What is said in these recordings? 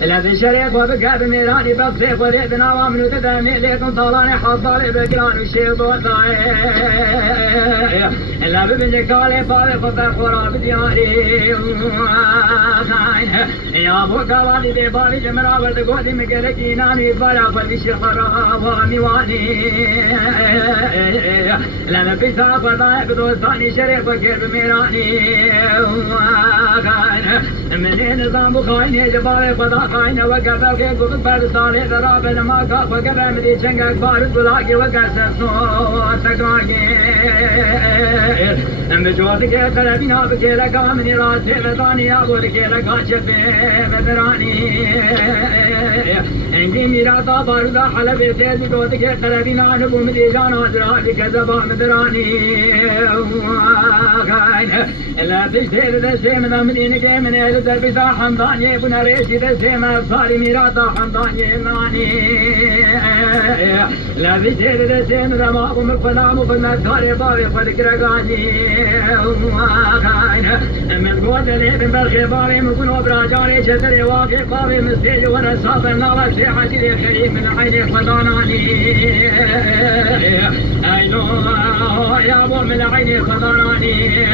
لا بشريك وبقى بميراني بصيف وذي بنوام نتدامي ليكم طالاني حصالي بقران وشيط وطايح لا ببنجكالي فالي خطر خراب دياري يا ابو كوالي ببالي جمرا وردقودي مقلقي ناني بلا فالبشي خراب وميواني لا نبيسا فضايق دوستاني شريك وكيف بميراني منين نظام بخايني جبالي فضا خاينة وقفا في قبض فردستاني ذراب لما كاف وقفا مدي شنقك بارد بلاقي وقاسة صوتك راقير بجوتك قلبينا بكيلك ومني راسي بطاني أقولك لك شفي بدراني عندي ميراتا بارودا حلبي تيز بجوتك قلبينا نبو مدي جانا زرابي كذبا مدراني لا تشتير دسي من أمرينك من أهل دربسا حمداني بنا ريشي دسي ما صاري ميراتا حمداني ماني لا تشتير دسي من أمام مقفلا مقفلا تاري بابي فلك رقاني من قوة ليبن برخي بابي مكون وبراجاني شتري واقي بابي مستيج وانا صابر نالك شي حجري خريب من عيني خضاناني ايلو يا ابو من عيني خضاناني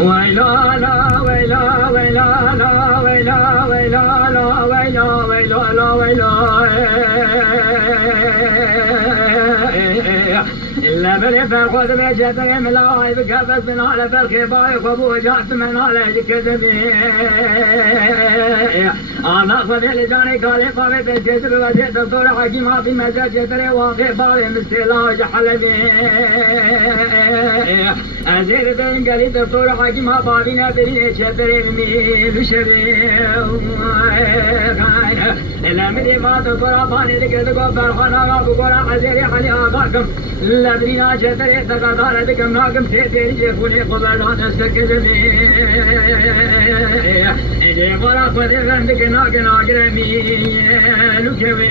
ويلا لا ويلا ويلا لا ويلا ويلا لا ويلا ويلا لا ويلا إلا بلي فرخوذ بجدري ملاعي بكبس من على فرخي بايق وابوه جات من على الكذبي أنا أخذ لجاني قالي قابي بجدر وزيت الصورة حكيمة في مجال جدري واقي باوي مستلاج حلبي أزير بين قليد الصورة حكيمة بابينا بريني جدري ميل شبي إلا مدي فات الصورة باني لكذبو فرخانا بقورا أزيري حلي آقاكم لبرينا جدري تقدار بكم ناقم سيدي يكوني قبلان استكذبي إجي قرا قدر رندك ناقن آقرمي لكوي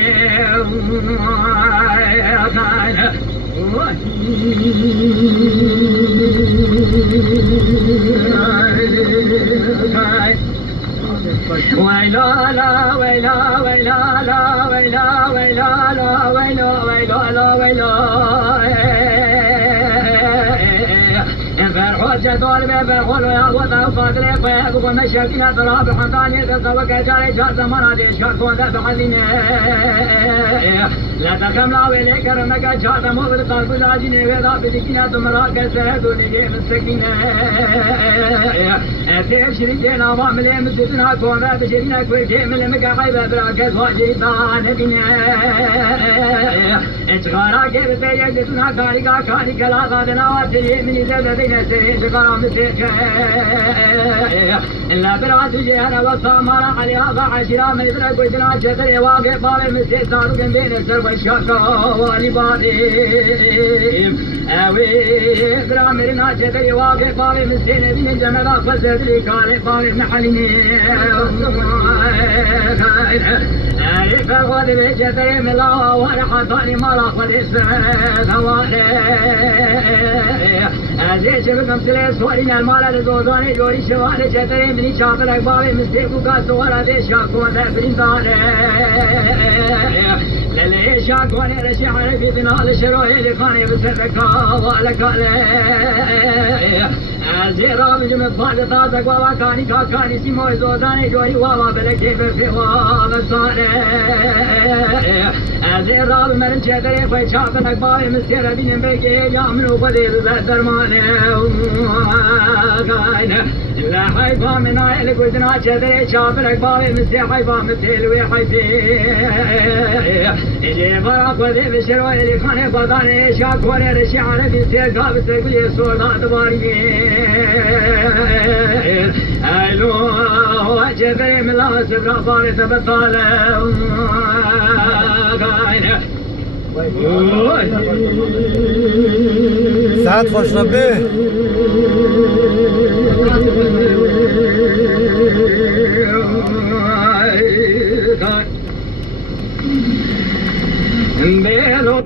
ويلا لا ويلا ويلا لا ويلا ويلا لا ويلا ويلا لا ويلا فرحوت جدول بفرحول ويا وطا وقادري فيك وقلنا شاكينا طراب حمداني تلقوك جاري شار زمان دي شاكون ذا بحليني لا تخم لا ويلي كرمك شار مو بالقلب لاجيني ويضا بدكينا تمراك سهدوني دي مسكينة أثير شريكينا وعملي مسدنا كون ذا بشرينا كويكي من مكاحي براك زواجي بانبينا اتغارا كيف تيجدنا كاريكا كاريكا لا غادنا واتري من زبدين سيد غرام سيكا إلا برات جهنا وصامنا عليها عشرة من إذن قدنا جدري واقع بابي مسيد صاروا بين السر والشاكا والباديم أوي برامرنا جدري واقع بابي مسيد بين جملا فزد لي كالي بابي محليني أعرف الغد بجدري ملا ورحطاني ملا خلص ثواني أزيش بكم سليس ورين المال لزوزاني جوري شوالي جدري مني شاطلك بابي مستيقو كاسوارا دي شاكوان دفرين داني للي شاكواني رشي عرفي بنال شروحي لخاني بسرقا والكالي أزيرا بجمع فاد تازق وواكاني كاكاني سيموي زوزاني جوري واوا بلكي بفوا بساني أزيرا بمرن جدري خوي شاطلك بابي مستيرا بينم بيكي يامنو بديل درماني لا حيفا من عيلك ودنا جدري شاطلك بابي مستي حيفا مستيلوي حيفي إجي فراق وذي بشروي اللي خاني بضاني شاكوري رشي عربي سيقا بسيقلي صورات باري أيلو جدري من الله سبرا باري تبطالي ساعت خوش ربه Bello